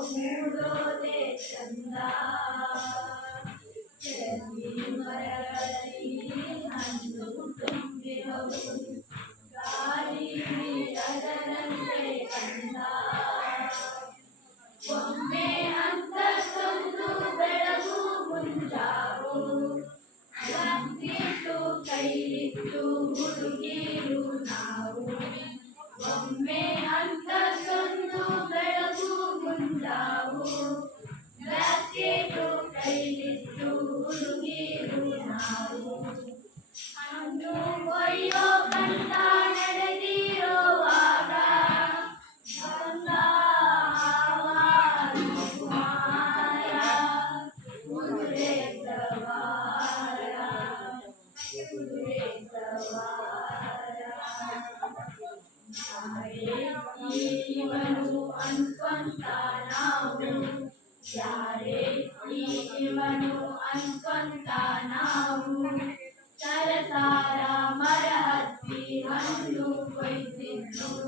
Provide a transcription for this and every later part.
మూడోదే చందా చంది మరలి నన్ను ತುಂಬಿರವು ಗಾಳಿ ಅದರಂತೆ ಅಂದ ಒಮ್ಮೆ ಅಂತಸೊಂದು ಬೆಳಗು ಮುಂದಾವು ಬಂದಿಟ್ಟು ಕೈಲಿಟ್ಟು ಹುಡುಗಿರು ನಾವು ಒಮ್ಮೆ ત્યારે જીવનું અંતતા નાવું તર સારા મરહતી હંદુ કોઈ સિદ્ધું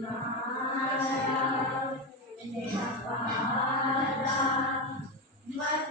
myself and my father, but.